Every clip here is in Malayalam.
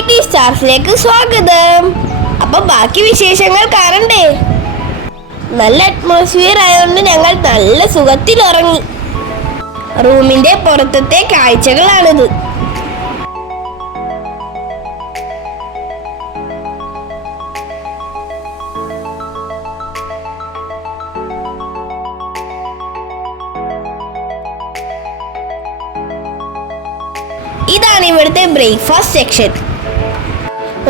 BT സ്റ്റാർസിലേക്ക് സ്വാഗതം. അപ്പൊ ബാക്കി വിശേഷങ്ങൾ കാണണ്ടേ? നല്ല അറ്റ്മോസ്ഫിയർ ആയതുകൊണ്ട് ഞങ്ങൾ നല്ല സുഖത്തിൽ ഉറങ്ങി. റൂമിന്റെ പുറത്തത്തെ കാഴ്ചകളാണിത്. ഇതാണ് ഇവിടുത്തെ ബ്രേക്ക്ഫാസ്റ്റ് സെക്ഷൻ.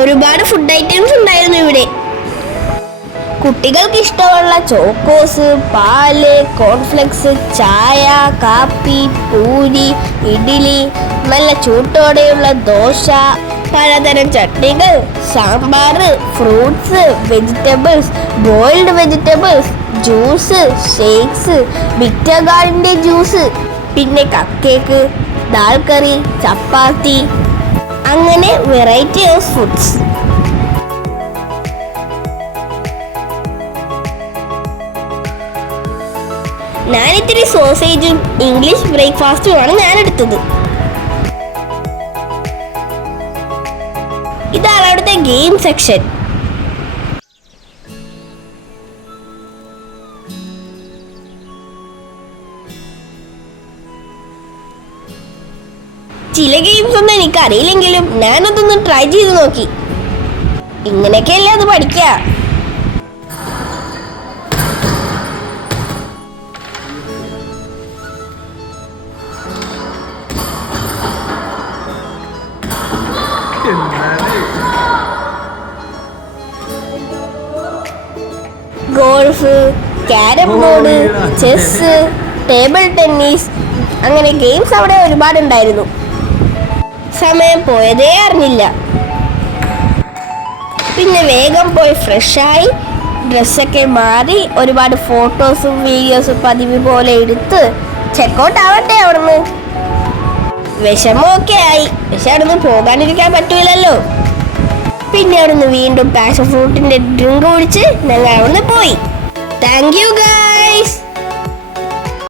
ഒരുപാട് ഫുഡ് ഐറ്റംസ് ഉണ്ടായിരുന്നു ഇവിടെ. കുട്ടികൾക്ക് ഇഷ്ടമുള്ള ചോക്കോസ്, പാല്, കോൺഫ്ലെക്സ്, ചായ, കാപ്പി, പൂരി, ഇഡ്ഡലി, നല്ല ചൂട്ടോടെയുള്ള ദോശ, പലതരം ചട്നികൾ, sambar, fruits, vegetables, boiled vegetables, juice, shakes, bitter ഗാർഡിന്റെ ജ്യൂസ്, പിന്നെ cup cake, dal curry, chapati, അങ്ങനെ വെറൈറ്റി ഓഫ് ഫുഡ്സ്. ഞാനിത്തിരി സോസേജും ഇംഗ്ലീഷ് ബ്രേക്ക്ഫാസ്റ്റുമാണ് ഞാൻ എടുത്തത്. ഇതാണ് അവിടുത്തെ ഗെയിം സെക്ഷൻ. ചില ഗെയിംസ് ഒന്നും എനിക്ക് അറിയില്ലെങ്കിലും ഞാനതൊന്ന് ട്രൈ ചെയ്ത് നോക്കി. ഇങ്ങനെയൊക്കെയല്ലേ അത് പഠിക്കുക. Golf, carrom board, chess, table tennis, അങ്ങനെ ഗെയിംസ് അവിടെ ഒരുപാടുണ്ടായിരുന്നു. സമയം പോയതേ അറിഞ്ഞില്ല. പിന്നെ വേഗം പോയി ഫ്രഷായി ഡ്രസ്സൊക്കെ മാറി ഒരുപാട് ഫോട്ടോസും വീഡിയോസും പതിവ് പോലെ എടുത്ത് ചെക്കൗട്ട് ആവട്ടെ അവിടുന്ന്. വിഷമമൊക്കെ ആയി, പക്ഷെ അവിടുന്ന് പോകാനിരിക്കാൻ പറ്റൂലല്ലോ. പിന്നെ അവിടുന്ന് വീണ്ടും പാഷൻ ഫ്രൂട്ടിന്റെ ഡ്രിങ്ക് കുടിച്ച് ഞങ്ങൾ അവിടുന്ന് പോയി. Thank you guys.